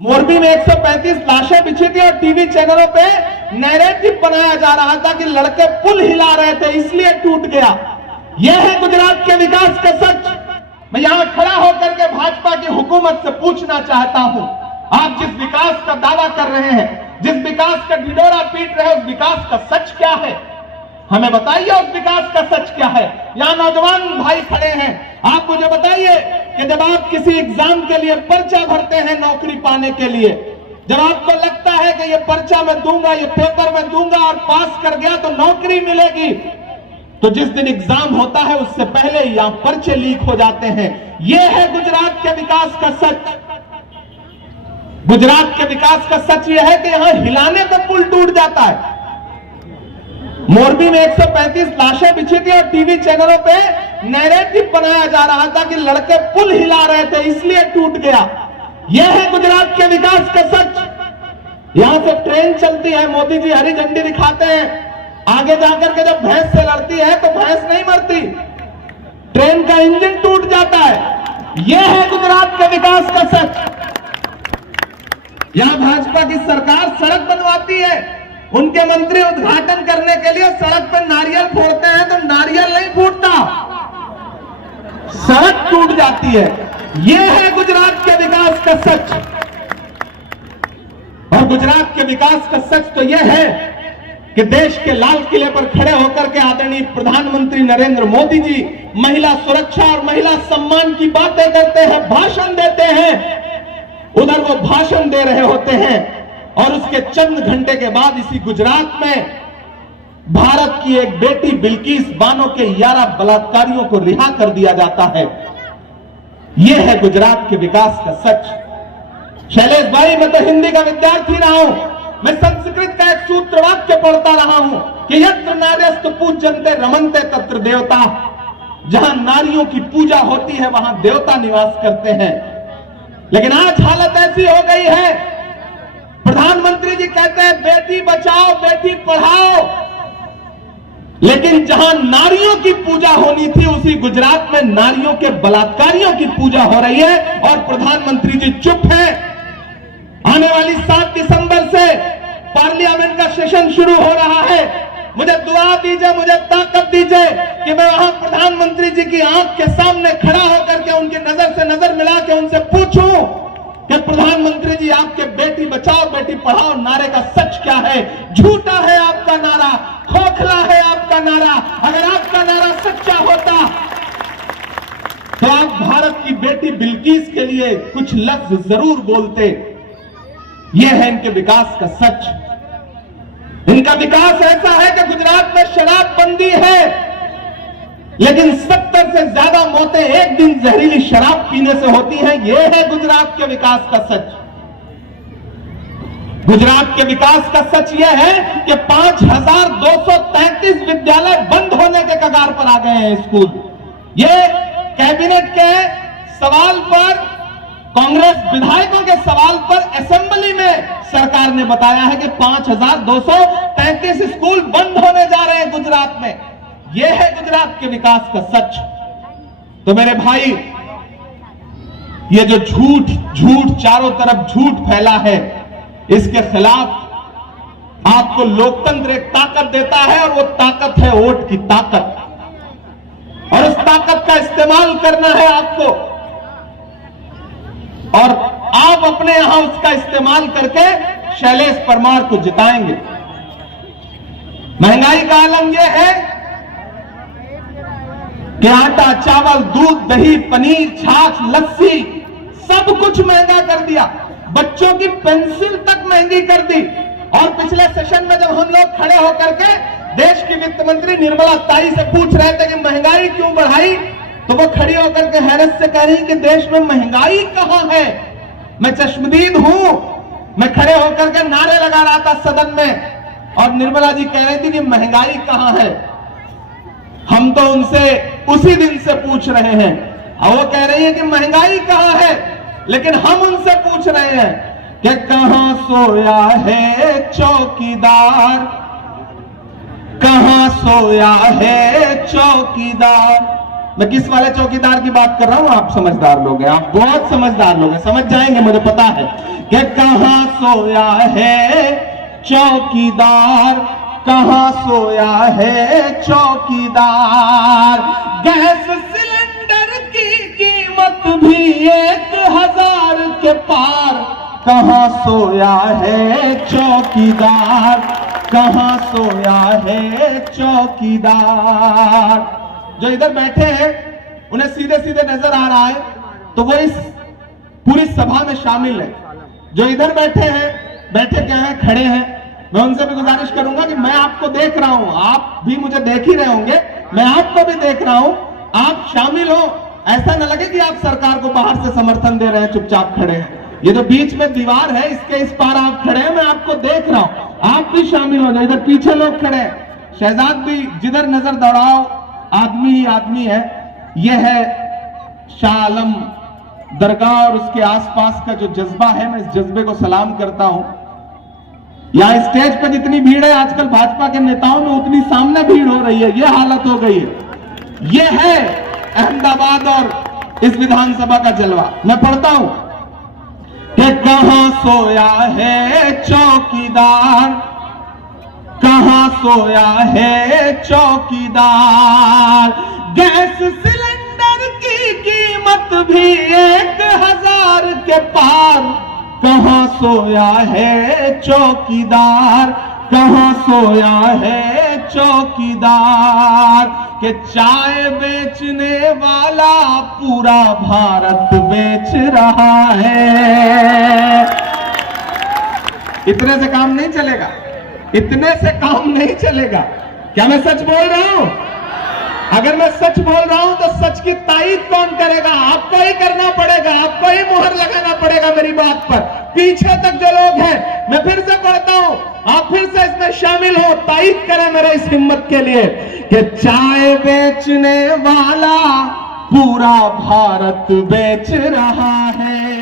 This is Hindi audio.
मोरबी में 135 लाशें बिछी थी और टीवी चैनलों पे नैरेटिव बनाया जा रहा था कि लड़के पुल हिला रहे थे इसलिए टूट गया। यह है गुजरात के विकास का सच। मैं यहां खड़ा होकर के भाजपा की हुकूमत से पूछना चाहता हूं, आप जिस विकास का दावा कर रहे हैं, जिस विकास का ढिंढोरा पीट रहे हैं, उस विकास का सच क्या है? हमें बताइए उस विकास का सच क्या है। यहां नौजवान भाई खड़े हैं, आप मुझे बताइए कि जब आप किसी एग्जाम के लिए पर्चा भरते हैं नौकरी पाने के लिए, जब आपको लगता है कि ये पर्चा मैं दूंगा, ये पेपर मैं दूंगा और पास कर गया तो नौकरी मिलेगी, तो जिस दिन एग्जाम होता है उससे पहले यहां पर्चे लीक हो जाते हैं। यह है गुजरात के विकास का सच। गुजरात के विकास का सच यह है कि यहां हिलाने पे पुल टूट जाता है। मोरबी में 135 लाशें बिछी थी और टीवी चैनलों पे नैरेटिव बनाया जा रहा था कि लड़के पुल हिला रहे थे इसलिए टूट गया। यह है गुजरात के विकास का सच। यहां से ट्रेन चलती है, मोदी जी हरी झंडी दिखाते हैं, आगे जाकर के जब भैंस से लड़ती है तो भैंस नहीं मरती, ट्रेन का इंजन टूट जाता है। यह है गुजरात के विकास का सच। यहां भाजपा की सरकार सड़क बनवाती है, उनके मंत्री उद्घाटन करने के लिए सड़क पर नारियल फोड़ते हैं तो नारियल नहीं फूटता, सड़क टूट जाती है। यह है गुजरात के विकास का सच। और गुजरात के विकास का सच तो यह है कि देश के लाल किले पर खड़े होकर के आदरणीय प्रधानमंत्री नरेंद्र मोदी जी महिला सुरक्षा और महिला सम्मान की बातें करते हैं, भाषण देते हैं। उधर वो भाषण दे रहे होते हैं और उसके चंद घंटे के बाद इसी गुजरात में भारत की एक बेटी बिल्किस बानो के 11 बलात्कारियों को रिहा कर दिया जाता है। यह है गुजरात के विकास का सच। शैलेश भाई, मैं तो हिंदी का विद्यार्थी रहा हूं, मैं संस्कृत का एक सूत्र वाक्य पढ़ता रहा हूं कि यत्र नार्यस्तु पूज्यन्ते रमन्ते तत्र देवता। जहां नारियों की पूजा होती है वहां देवता निवास करते हैं। लेकिन आज हालत ऐसी हो गई है, प्रधानमंत्री जी कहते हैं बेटी बचाओ बेटी पढ़ाओ, लेकिन जहां नारियों की पूजा होनी थी उसी गुजरात में नारियों के बलात्कारियों की पूजा हो रही है और प्रधानमंत्री जी चुप हैं। आने वाली 7 दिसंबर से पार्लियामेंट का सेशन शुरू हो रहा है। मुझे दुआ दीजिए, मुझे ताकत दीजिए कि मैं वहां प्रधानमंत्री जी की आंख के सामने खड़ा होकर के उनकी नजर से नजर मिला के उनसे पूछूं कि प्रधानमंत्री जी आपके बेटी बचाओ बेटी पढ़ाओ नारे का सच क्या है। झूठा है आपका नारा, खोखला है आपका नारा। अगर आपका नारा सच्चा होता तो आप भारत की बेटी बिल्किस के लिए कुछ लफ्ज जरूर बोलते। यह है इनके विकास का सच। इनका विकास ऐसा है कि गुजरात में शराबबंदी है, लेकिन 70 से ज्यादा मौतें एक दिन जहरीली शराब पीने से होती हैं। यह है गुजरात के विकास का सच। गुजरात के विकास का सच यह है कि 5233 विद्यालय बंद होने के कगार पर आ गए हैं स्कूल। यह कैबिनेट के सवाल पर, कांग्रेस विधायकों के सवाल पर असेंबली में सरकार ने बताया है कि 5233 स्कूल बंद होने जा रहे हैं गुजरात में। यह है गुजरात के विकास का सच। तो मेरे भाई, ये जो झूठ चारों तरफ झूठ फैला है, इसके खिलाफ आपको लोकतंत्र एक ताकत देता है और वो ताकत है वोट की ताकत। और उस ताकत का इस्तेमाल करना है आपको, और आप अपने यहां उसका इस्तेमाल करके शैलेश परमार को जिताएंगे। महंगाई का आलम यह है कि आटा चावल दूध दही पनीर छाछ लस्सी सब कुछ महंगा कर दिया, बच्चों की पेंसिल तक महंगी कर दी। और पिछले सेशन में जब हम लोग खड़े होकर के देश की वित्त मंत्री निर्मला ताई से पूछ रहे थे कि महंगाई क्यों बढ़ाई, तो वो खड़ी होकर के हैरत से कह रही कि देश में महंगाई कहां है। मैं चश्मदीद हूं, मैं खड़े होकर के नारे लगा रहा था सदन में और निर्मला जी कह रही थी कि महंगाई कहां है। हम तो उनसे उसी दिन से पूछ रहे हैं और वो कह रही है कि महंगाई कहां है, लेकिन हम उनसे पूछ रहे हैं कि कहां सोया है चौकीदार, कहां सोया है चौकीदार। मैं किस वाले चौकीदार की बात कर रहा हूं? आप समझदार लोग हैं, आप बहुत समझदार लोग हैं, समझ जाएंगे, मुझे पता है कि कहां सोया है चौकीदार, कहां सोया है चौकीदार। गैस सिलेंडर की कीमत भी 1000 के पार, कहां सोया है चौकीदार, कहां सोया है चौकीदार। जो इधर बैठे हैं उन्हें सीधे सीधे नजर आ रहा है तो वो इस पूरी सभा में शामिल है। जो इधर बैठे हैं, बैठे क्या हैं, खड़े हैं, मैं उनसे भी गुजारिश करूंगा कि मैं आपको देख रहा हूं, आप भी मुझे देख ही रहे होंगे, मैं आपको भी देख रहा हूं, आप शामिल हो। ऐसा न लगे कि आप सरकार को बाहर से समर्थन दे रहे हैं, चुपचाप खड़े हैं। ये जो बीच में दीवार है, इसके इस पार आप खड़े हैं, मैं आपको देख रहा हूं, आप भी शामिल हो जाए। इधर पीछे लोग खड़े हैं, शहजाद भी, जिधर नजर दौड़ाओ आदमी ही आदमी है। यह है शाह आलम दरगाह और उसके आसपास का जो जज्बा है, मैं इस जज्बे को सलाम करता हूं। यहां स्टेज पर जितनी भीड़ है आजकल भाजपा के नेताओं में, उतनी सामने भीड़ हो रही है, यह हालत हो गई है। यह है अहमदाबाद और इस विधानसभा का जलवा। मैं पढ़ता हूं कि कहां सोया है चौकीदार, कहां सोया है चौकीदार। गैस सिलेंडर की कीमत भी 1000 के पार, कहां सोया है चौकीदार, कहां सोया है चौकीदार। कि चाय बेचने वाला पूरा भारत बेच रहा है। इतने से काम नहीं चलेगा, इतने से काम नहीं चलेगा। क्या मैं सच बोल रहा हूं? अगर मैं सच बोल रहा हूं तो सच की तारीफ कौन करेगा? आपको ही करना पड़ेगा, आपको ही मुहर लगाना पड़ेगा मेरी बात पर। पीछे तक जो लोग हैं, मैं फिर से पढ़ता हूं, आप फिर से इसमें शामिल हो, तारीफ करें मेरे इस हिम्मत के लिए कि चाय बेचने वाला पूरा भारत बेच रहा है।